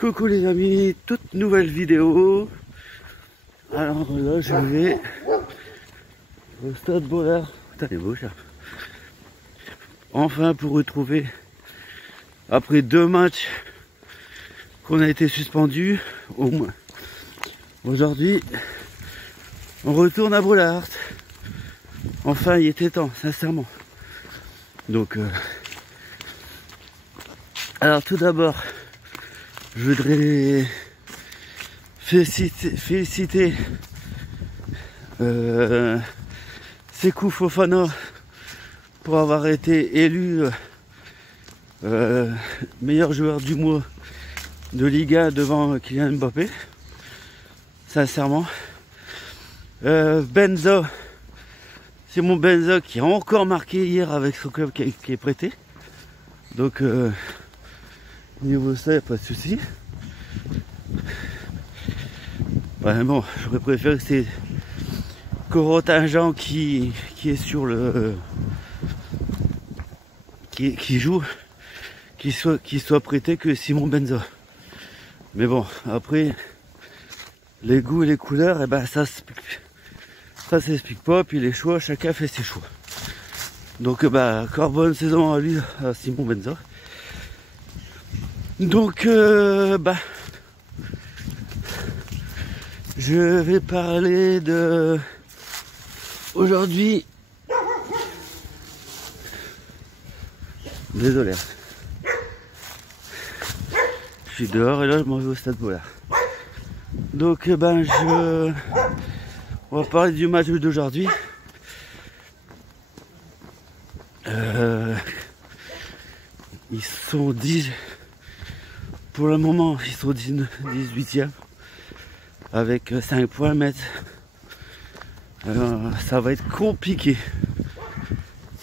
Coucou les amis, toute nouvelle vidéo. Alors là je vais au stade Bollard. Putain, il est beau ça. Enfin pour retrouver, après 2 matchs qu'on a été suspendus, au moins. Aujourd'hui, on retourne à Bollard. Enfin, il était temps, sincèrement. Donc, alors tout d'abord, je voudrais féliciter Sékou Fofana pour avoir été élu meilleur joueur du mois de Liga devant Kylian Mbappé. Sincèrement. Benza, Simon Benza qui a encore marqué hier avec son club qui est prêté. Donc niveau ça, il n'y a pas de souci. Ouais, bon, j'aurais préféré que c'est Corotingan qui est sur le qui joue, qui soit prêté que Simon Benza. Mais bon, après les goûts et les couleurs, et ben ça s'explique pas, puis les choix, chacun fait ses choix. Donc bah encore bonne saison à lui, à Simon Benza. Donc bah je vais parler de aujourd'hui. Désolé. Je suis dehors et là je m'en vais au stade Bollard. Donc ben on va parler du match d'aujourd'hui. Ils sont 10. Pour le moment, ils sont 18e. Avec 5 points à mettre. Ça va être compliqué.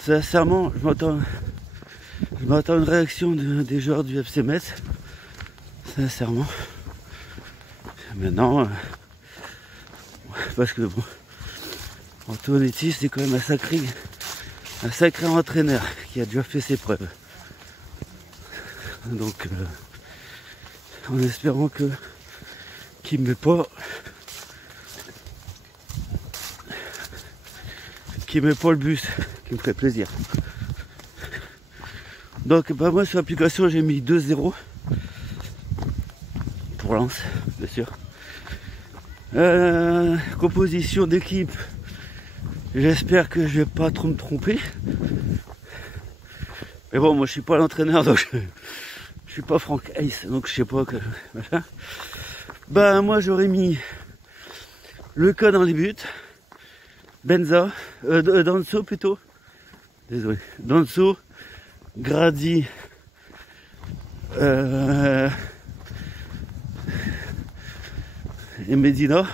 Sincèrement, je m'attends à une réaction des joueurs du FC Metz. Sincèrement. Maintenant, parce que bon, Antonetti c'est quand même un sacré entraîneur qui a déjà fait ses preuves. Donc, en espérant qu'il ne met pas le bus, qui me fait plaisir. Donc bah moi sur l'application j'ai mis 2-0 pour Lens, bien sûr. Composition d'équipe, j'espère que je vais pas trop me tromper. Mais bon, moi je suis pas l'entraîneur, donc je suis pas Franck Hayes, donc je sais pas que machin. Bah moi j'aurais mis le cas dans les buts, Benza, Danso plutôt, désolé, Danso, Grady, et Medina.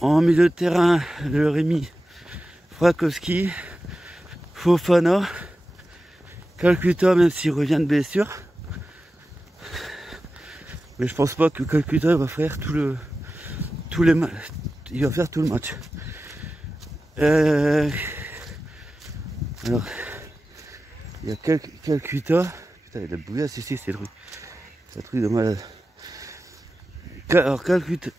En milieu de terrain, j'aurais mis Frakowski, Fofana, Calcutta, même s'il revient de blessure. Mais je pense pas que Calcutta va faire il va faire tout le match. Alors, il y a Calcutta. Putain, il y a de la bouillasse ici, c'est un truc de malade. Alors, Calcutta,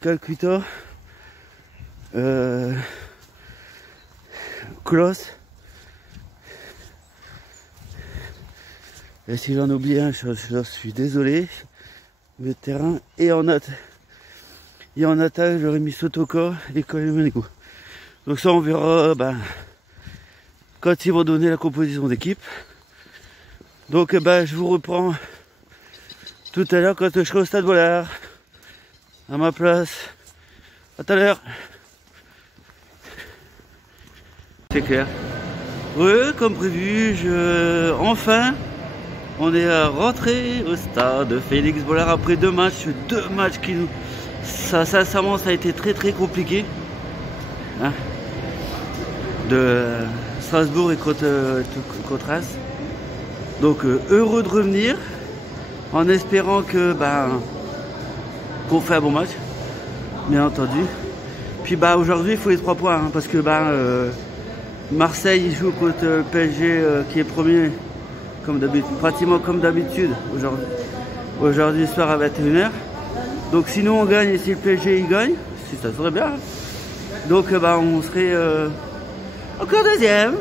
Klaus. Et si j'en oublie un, je suis désolé. Le terrain et en attaque, j'aurais mis Sotoka et Kolimenko. Donc ça on verra quand ils vont donner la composition d'équipe. Donc je vous reprends tout à l'heure quand je serai au stade Bollard à ma place. À tout à l'heure. C'est clair. Oui, comme prévu, enfin on est rentré au stade Félix Bollard après 2 matchs qui nous... Sincèrement, ça a été très compliqué. Hein, de Strasbourg et contre Reims. Donc heureux de revenir, en espérant qu'on fait un bon match, bien entendu. Puis aujourd'hui il faut les 3 points, hein, parce que Marseille il joue contre le PSG qui est premier comme d'habitude, pratiquement comme d'habitude aujourd'hui soir à 21 h. Donc si nous on gagne et si le PSG il gagne, si ça serait bien. Donc bah, on serait encore deuxième.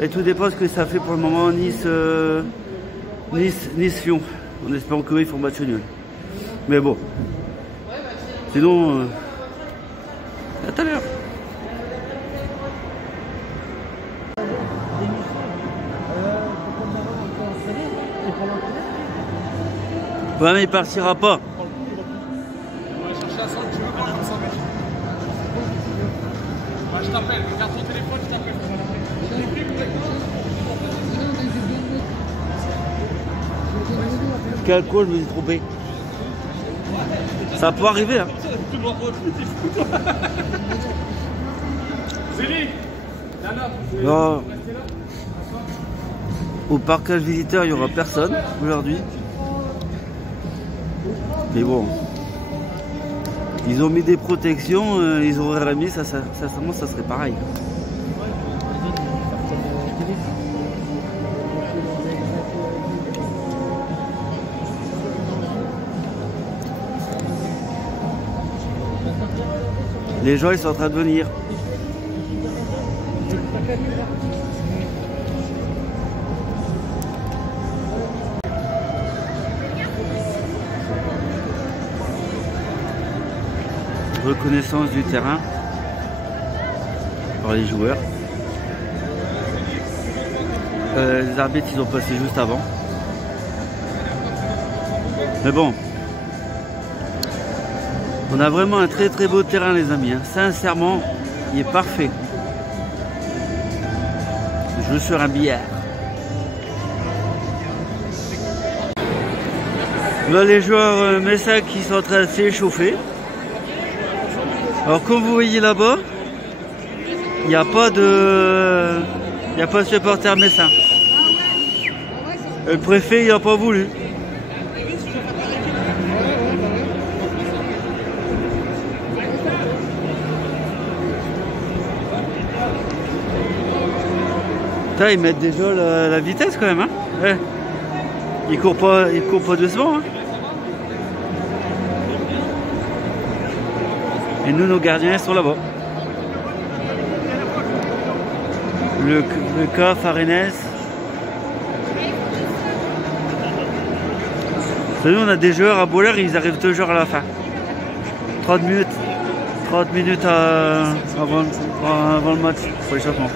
Et tout dépend ce que ça fait pour le moment Nice-Lyon. En espérant qu'ils font match nul. Mais bon. Sinon, à tout à l'heure. Ouais, mais il partira pas. On va chercher à 5, tu veux pas 5 mètres. Bah, je t'appelle, regarde ton téléphone, je t'appelle. Quel call, je me suis trompé. Ça peut arriver, hein. Zélie, Non. Au parcage visiteur, il n'y aura personne aujourd'hui. Mais bon, ils ont mis des protections, ils auraient remis, ça serait pareil. Les gens ils sont en train de venir. Reconnaissance du terrain par les joueurs. Les arbitres ils ont passé juste avant. Mais bon, on a vraiment un très très beau terrain les amis, hein. Sincèrement, il est parfait. Je joue sur un billard. Là les joueurs Messac qui sont en train de s'échauffer. Alors comme vous voyez là-bas, il n'y a pas de supporter messin. Le préfet il n'a pas voulu. Putain, ils mettent déjà la vitesse quand même, hein. Ouais. Ils courent pas doucement, hein. Et nous, nos gardiens sont là-bas. Le cas Farenès. Vous savez, on a des joueurs à Bollard, ils arrivent toujours à la fin. 30 minutes avant le match pour l'échauffement.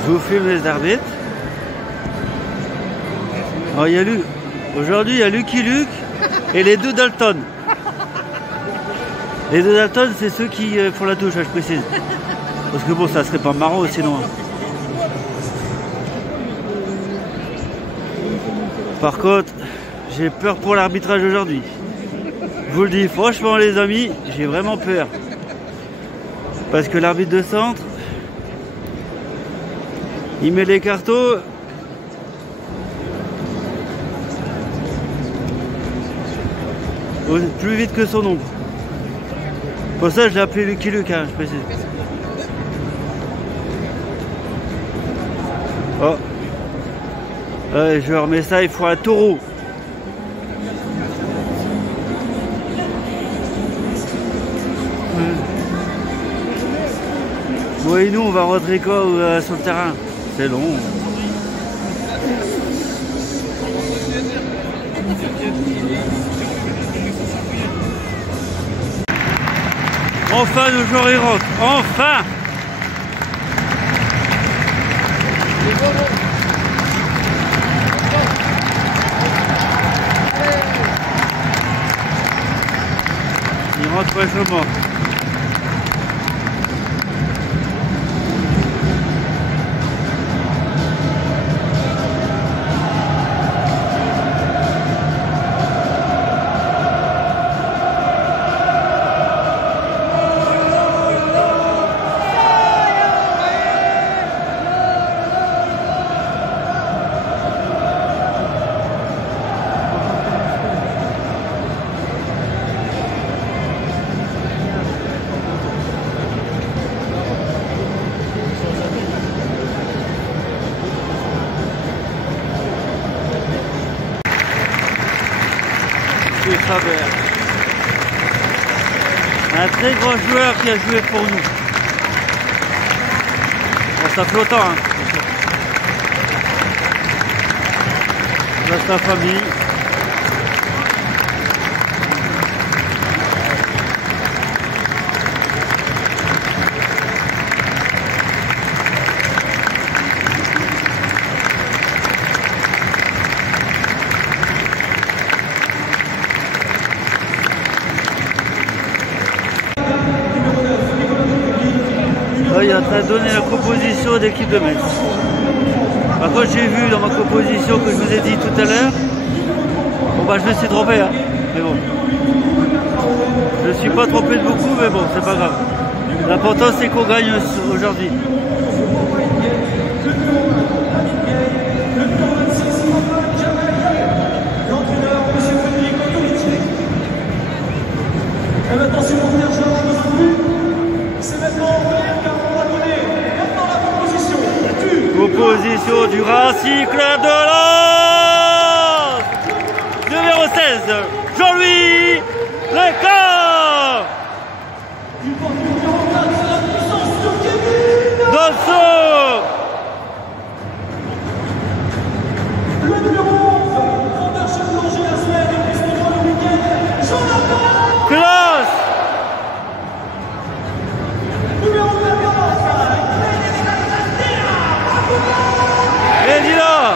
Je vous filme les arbitres. Alors, aujourd'hui, il y a Lucky Luke et les deux Dalton. Les deux Dalton, c'est ceux qui font la touche, je précise. Parce que bon, ça serait pas marrant sinon. Par contre, j'ai peur pour l'arbitrage aujourd'hui. Je vous le dis, franchement les amis, j'ai vraiment peur. Parce que l'arbitre de centre, il met les cartons. Plus vite que son ombre. Pour ça, je l'ai appelé Lucky Luke, hein, je précise. Oh. Je remets ça, il faut un taureau. Oui, nous, on va rentrer quoi sur le terrain? C'est long. Enfin, nos joueurs y rentrent. Enfin! Ils rentrent fraîchement. Mathieu Faber. Un très grand joueur qui a joué pour nous. Bon, ça fait longtemps, hein. Là, c'est la famille. Là, il est en train de donner la composition d'équipe de Metz. Par contre, j'ai vu dans ma composition que je vous ai dit tout à l'heure. Bon bah je me suis trompé, hein. Mais bon. Je ne suis pas trompé de beaucoup, mais bon, c'est pas grave. L'important c'est qu'on gagne aujourd'hui. Composition du Racing Club de Lens. Numéro 16, Jean-Louis Lecor. Donso. Le numéro 11, Klaus. Et dis là.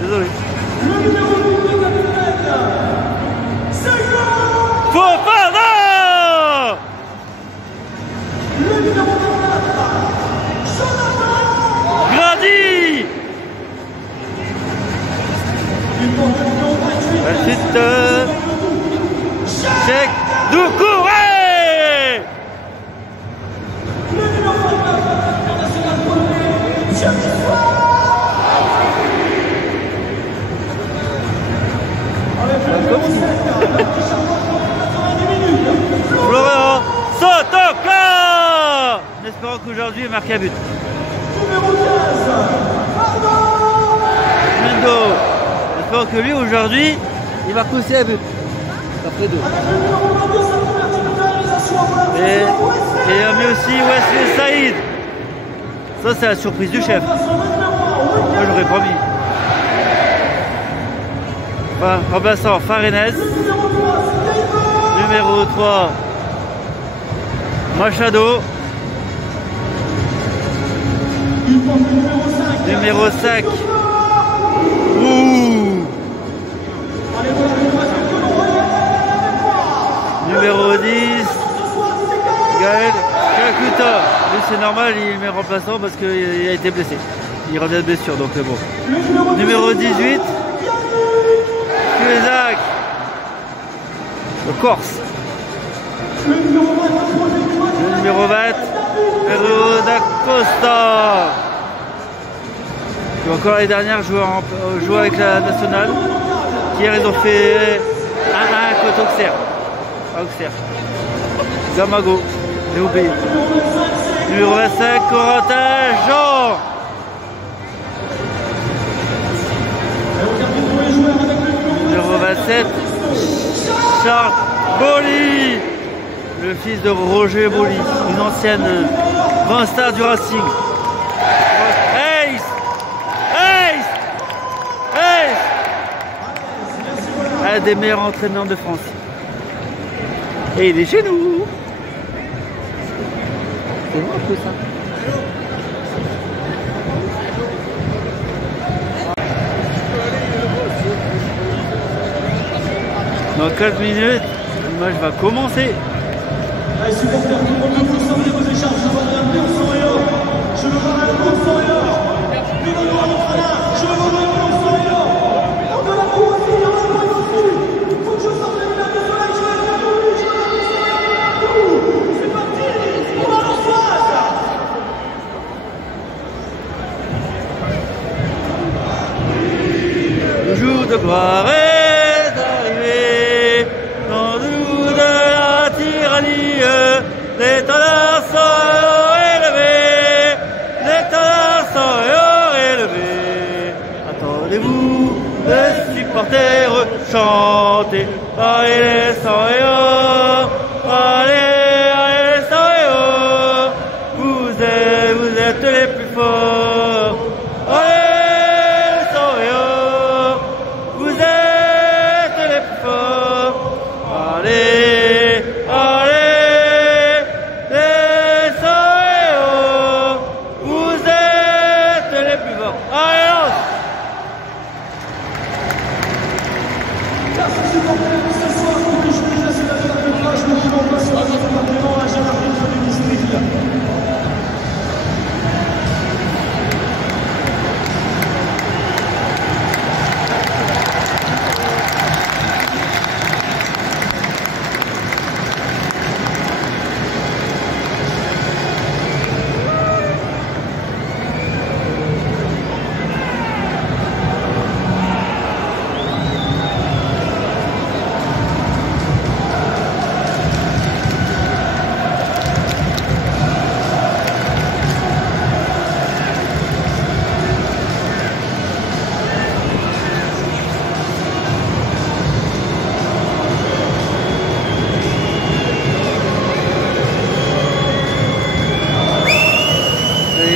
Désolé. Fofana. Grady. Ensuite, Cheikh Doucouré. Florian Sotoka. En espérant qu'aujourd'hui il marque un but. Mendo. En espérant que lui aujourd'hui il va pousser un but. Après deux. Et il a mis aussi Wesley Saïd. Ça c'est la surprise du chef. Moi j'aurais pas mis. Enfin, remplaçant Farenez. Numéro 3, Machado. Numéro 5. Ouh. Numéro 10. Gaël Kakuta. Lui c'est normal, il met remplaçant parce qu'il a été blessé. Il revient de blessure donc bon. Numéro 18. Cuezac. Le Corse. Le numéro 20, Pedro da Costa. Qui encore l'année dernière jouait avec la nationale. Hier ils ont fait 1-1 contre Auxerre. Gamago, j'ai oublié. Numéro 25, Corentin Jean. Numéro 27, Charles Boli, le fils de Roger Boli, une ancienne grande star du Racing. Un des meilleurs entraîneurs de France. Et il est chez nous. C'est bon un peu ça. Dans 4 minutes, le match va commencer. Allez, supporters, tout le monde peut sortir vos écharpes. Je veux rien plus, on s'en est là. Je veux voir un peu, on s'en est là. Je veux voir un peu, on s'en est là. On veut la cour aussi, on va la cour aussi. Il faut que je sorte les lunettes de soleil, je vais la cour, je vais la cour. C'est parti, on va en face. Le jour de gloire est arrivé, dans le jour de la tyrannie, les talents sont élevés, les talents sont élevés. Attendez-vous, ne suis pas supporters, chantez, allez les Soyo, allez, allez les Soyo, vous êtes les plus forts, allez les Soyo, vous êtes les plus forts, allez, allez les Soyo, vous êtes les plus forts, allez lance. Merci supporters ce soir pour les Jeux nationaux d'arbitrage. Nous pouvons passer à notre département à l'arbitre du district.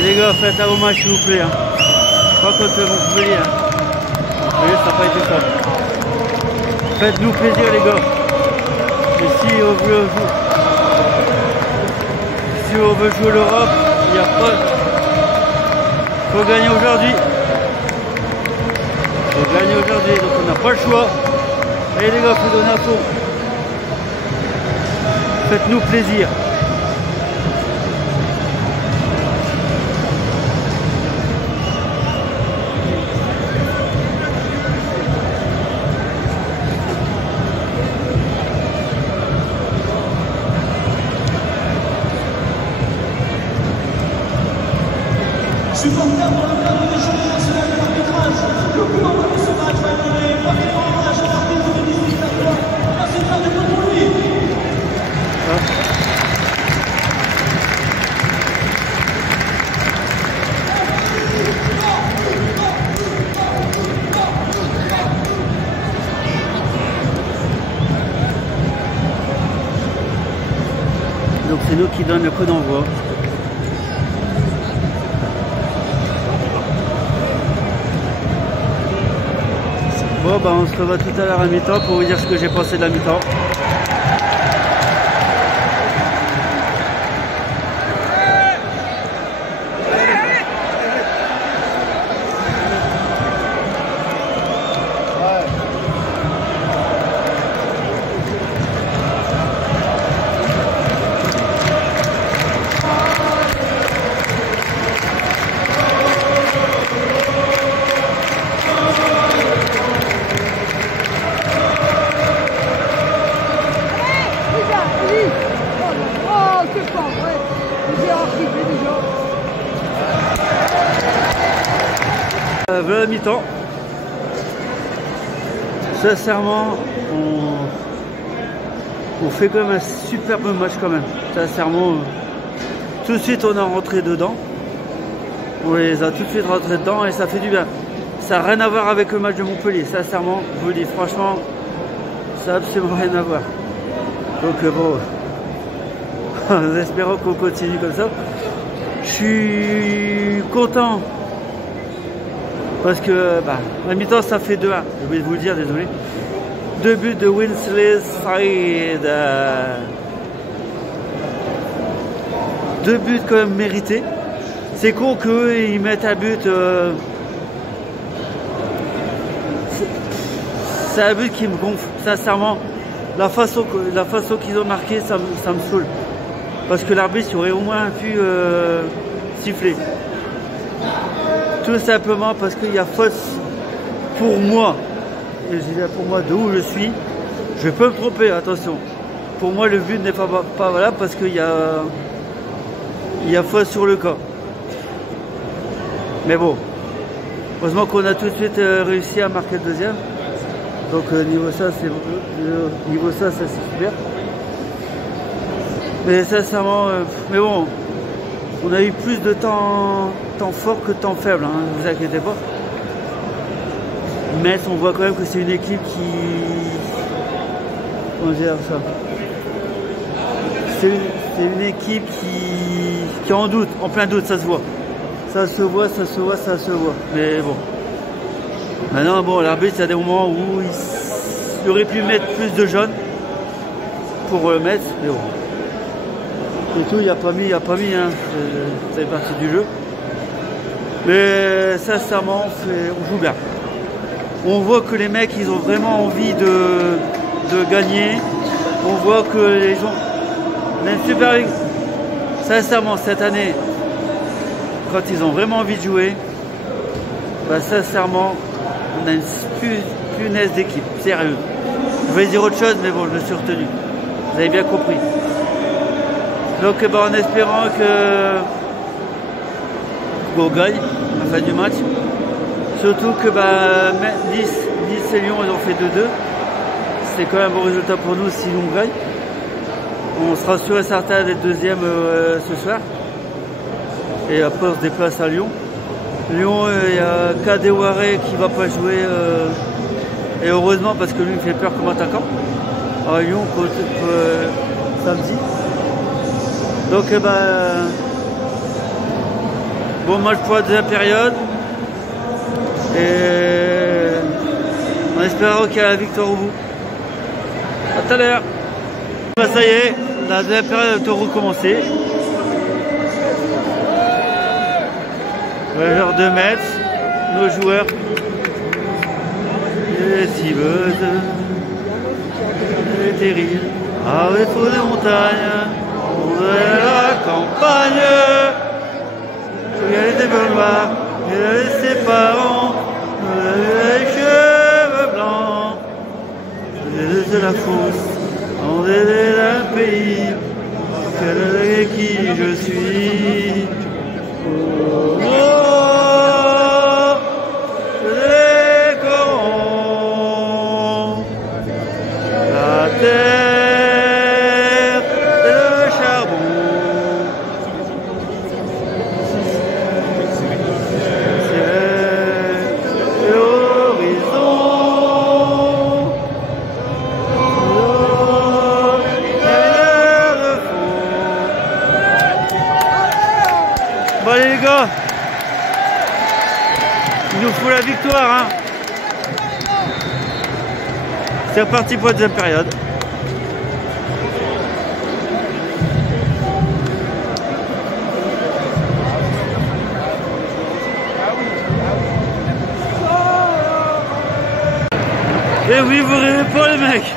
Les gars, faites un hommage s'il vous plaît. Hein. Pas contre Montpellier. Hein. Vous voyez, ça n'a pas été ça. Faites-nous plaisir les gars. Et si on veut jouer l'Europe, il n'y a pas. Faut gagner aujourd'hui. Faut gagner aujourd'hui, donc on n'a pas le choix. Allez les gars, faut donner à fond. Faites-nous plaisir. Supporters pour le cadre des Jeux nationaux de l'arbitrage. Le coup d'envoi de ce match va être donné premier hommage à l'arbitre du district d'Artois, la centrale de Montpellier. Donc c'est nous qui donnons le coup d'envoi. Bon bah on se revoit tout à l'heure à mi-temps pour vous dire ce que j'ai pensé de la mi-temps. Voilà la mi-temps. Sincèrement, on fait quand même un superbe match quand même. Sincèrement, tout de suite on est rentré dedans. On les a tout de suite rentrés dedans et ça fait du bien. Ça n'a rien à voir avec le match de Montpellier. Sincèrement, je vous le dis franchement, ça n'a absolument rien à voir. Donc bon, en espérant qu'on continue comme ça. Je suis content. Parce que la mi-temps ça fait 2-1, je vais vous le dire, désolé. 2 buts de Winsley Saïd. 2 buts quand même mérités. C'est con qu'eux ils mettent un but. C'est un but qui me gonfle, sincèrement. La façon qu'ils ont marqué, ça me saoule. Parce que l'arbitre aurait au moins pu siffler. Tout simplement parce qu'il y a faute pour moi. Et je dis pour moi de où je suis. Je peux me tromper, attention. Pour moi le but n'est pas valable parce qu'il y a faute sur le cas. Mais bon. Heureusement qu'on a tout de suite réussi à marquer le deuxième. Donc niveau ça c'est super. Mais sincèrement, mais bon. On a eu plus de temps fort que de temps faible, hein, ne vous inquiétez pas. Metz, on voit quand même que c'est une équipe qui... Comment dire ça? C'est une équipe qui est en doute, en plein doute, ça se voit. Ça se voit. Mais bon. Maintenant, bon, l'arbitre, il y a des moments où il aurait pu mettre plus de jeunes pour le mettre, mais bon. Et tout, il n'y a pas mis, hein. Ça fait partie du jeu. Mais sincèrement, on joue bien. On voit que les mecs, ils ont vraiment envie de gagner. On voit qu'ils ont une super... Sincèrement, cette année, quand ils ont vraiment envie de jouer, bah, sincèrement, on a une punaise d'équipe, sérieux. Je voulais dire autre chose, mais bon, je me suis retenu. Vous avez bien compris. Donc, bah, en espérant qu'on gagne à la fin du match. Surtout que bah, Nice et Lyon, ils ont fait 2-2. C'est quand même un bon résultat pour nous si on gagne. On sera sûr et certain d'être deuxième ce soir. Et après, on se déplace à Lyon. Lyon, il y a Kadewere qui ne va pas jouer. Et heureusement, parce que lui, il me fait peur comme attaquant. À Lyon, samedi. Donc, bon match pour la deuxième période. Et en espérant qu'il y a la victoire au bout. A tout à l'heure. Bah, ça y est, la deuxième période va recommencer. Le joueur de Metz, nos joueurs. Les cibeuses, les terrils, avec trop de montagnes, on est la campagne. Il y a les cheveux noirs, il y a ses parents, les cheveux blancs. De la fosse, on est d'un pays, quel qui je suis. Oh, les corons, la terre et le charbon. C'est l'horizon. Bon allez les gars, il nous faut la victoire hein. C'est reparti pour la deuxième période. Et oui, vous rêvez pas les mecs.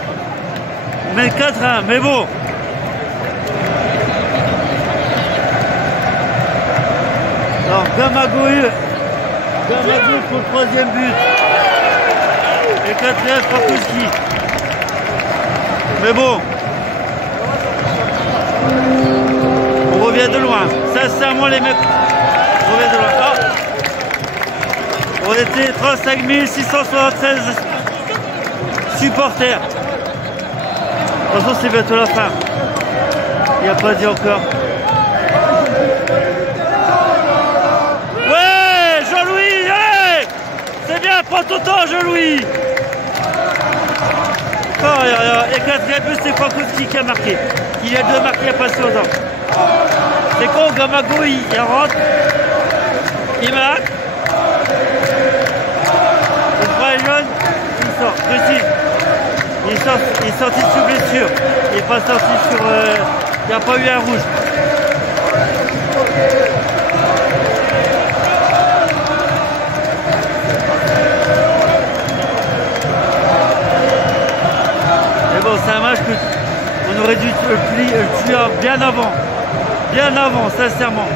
Mais 4-1, mais bon. Alors Gamagouille pour le troisième but. Et quatrième Frankowski. Mais bon. On revient de loin. Sincèrement les mecs. On revient de loin. Oh. On était 35 673 supporters. Attention, c'est bientôt la fin. Il n'y a pas dit encore. Ouais, Jean-Louis, allez! C'est bien, prends ton temps, Jean-Louis. Oh, et quatrième but, c'est Frankowski qui a marqué. Il a deux marqués il n'y a pas si longtemps. C'est con, Gamago, il rentre. Il marque. Le frère jaune, il sort, précis. Il est sorti sous blessure. Il n'est pas sorti sur... il n'y a pas eu un rouge. Mais bon, c'est un match qu'on aurait dû le tuer bien avant. Bien avant, sincèrement.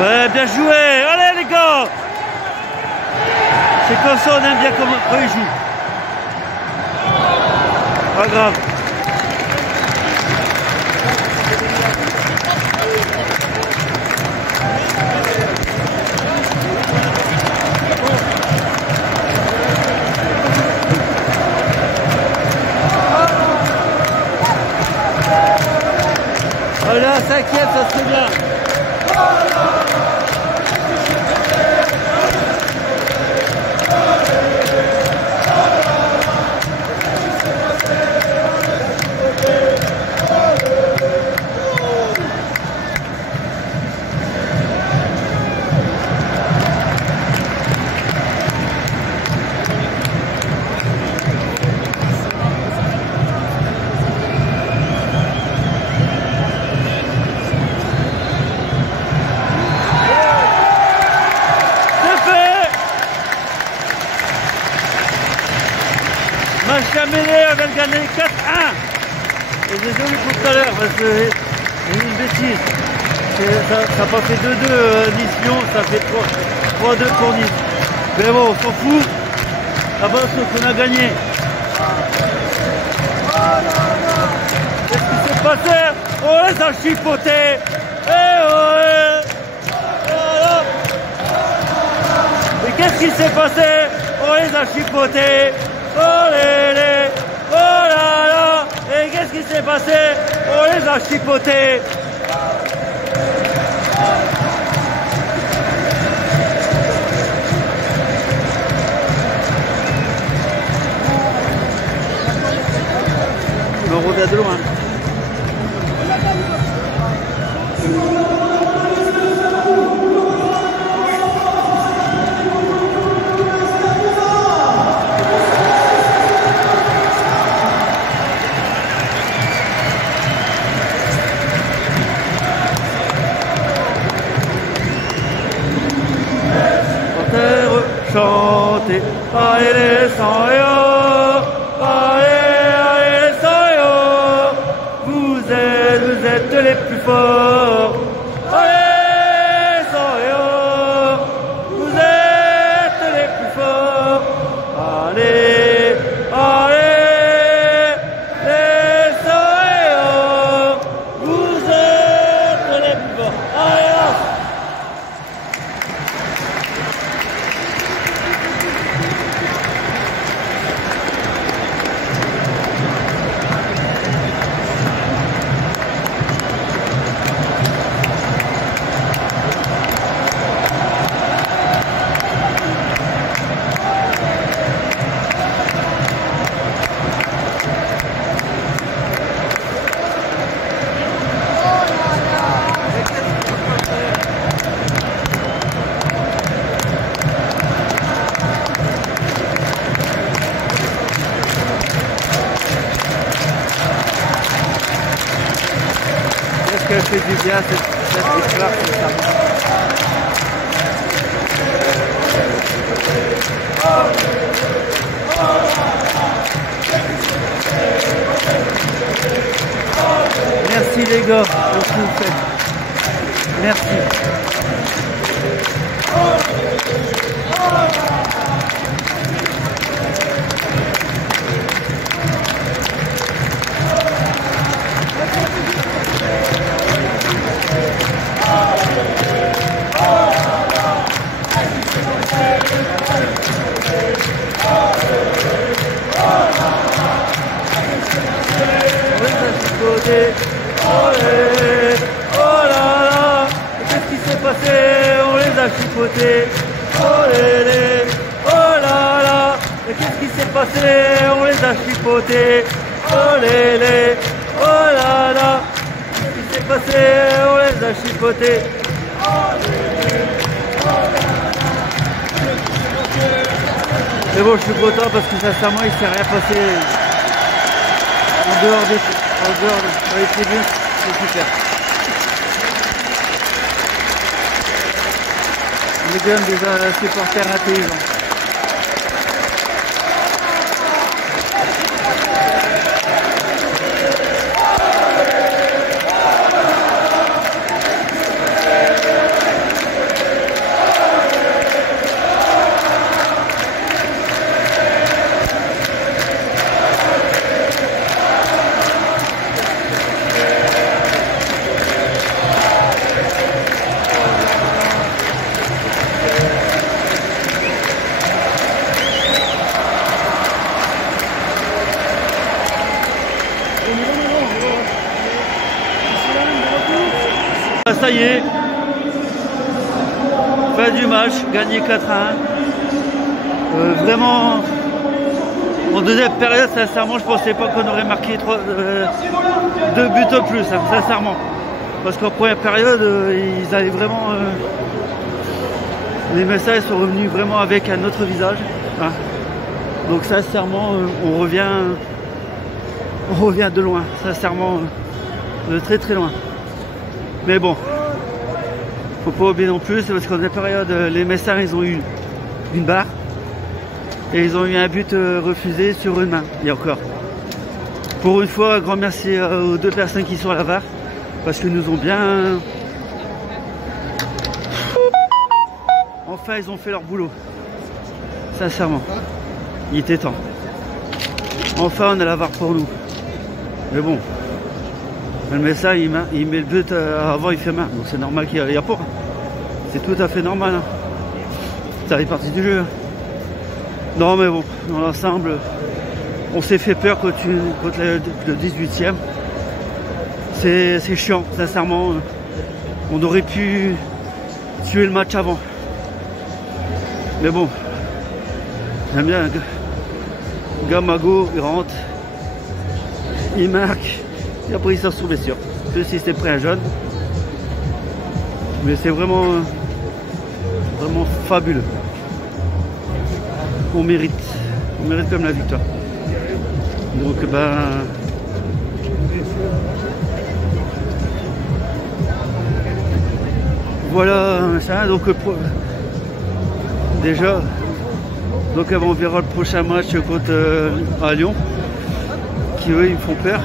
Ouais, bien joué. Allez les gars. C'est comme ça, on aime bien quand ils jouent. pas grave. Voilà, 5e, ça serait bien. Chamélé, on vient de gagner 4-1. Et désolé pour tout à l'heure parce que j'ai eu une bêtise. Ça n'a pas fait 2-2 Nice Lyon, ça fait 3-2 pour Nice. Mais bon, on s'en fout. Là-bas, sauf qu'on a gagné. Qu'est-ce qui s'est passé? On les a chipotés. Mais qu'est-ce qui s'est passé? On les a chipotés. Oh lélé, oh là là, et qu'est-ce qui s'est passé? On les a chipotés. On regarde de loin. Chantez, allez les Sanyo, allez les Sanyo, vous êtes les plus forts, allez les Sanyo, vous êtes les plus forts, allez, allez les Sanyo, vous êtes les plus forts, allez là. Elle fait du bien cette histoire comme ça. Merci les gars pour ce que vous faites. Merci. Oh là là, qu'est-ce qui s'est passé? On les a chipotés. Oh lélé, oh là là, qu'est-ce qui s'est passé? On les a chipotés. Oh lélé, oh là là, qu'est-ce qui s'est passé? On les a chipotés. Mais bon, je suis content parce que sincèrement, il ne s'est rien passé en dehors de les tribunes, c'est super. On est quand même des supporters intelligents. Ça y est, fin du match, gagné 4-1. Vraiment, en deuxième période, sincèrement, je pensais pas qu'on aurait marqué 2 buts de plus, hein, sincèrement. Parce qu'en première période, ils avaient vraiment... les messages sont revenus vraiment avec un autre visage. Hein. Donc sincèrement, on revient de loin, sincèrement, de très très loin. Mais bon, faut pas oublier non plus, c'est parce qu'en deuxième période, les Messins, ils ont eu une barre. Et ils ont eu un but refusé sur une main, et encore. Pour une fois, un grand merci aux 2 personnes qui sont à la VAR, parce qu'ils nous ont bien... Enfin, ils ont fait leur boulot. Sincèrement. Il était temps. Enfin, on a la VAR pour nous. Mais bon. Le Messin, il met le but avant, il fait main. Donc c'est normal qu'il y a pour. C'est tout à fait normal. Hein. Ça fait partie du jeu. Hein. Non mais bon, dans l'ensemble, on s'est fait peur contre le 18e. C'est chiant, sincèrement. On aurait pu tuer le match avant. Mais bon, j'aime bien. Gamago, il rentre, il marque, et après il sort sous blessure. Plus si c'était pris un jeune. Mais c'est vraiment fabuleux. On mérite comme la victoire. Donc voilà ça. Donc déjà, donc on verra le prochain match contre à Lyon, qui eux ils me font peur.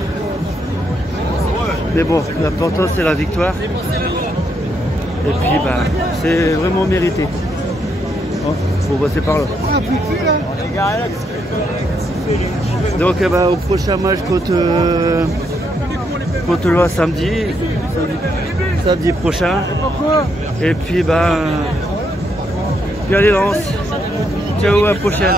Mais bon, l'important c'est la victoire. Et puis c'est vraiment mérité. Oh, faut passer par là. Donc au prochain match contre Loi samedi prochain. Et puis allez Lance. Ciao, à la prochaine.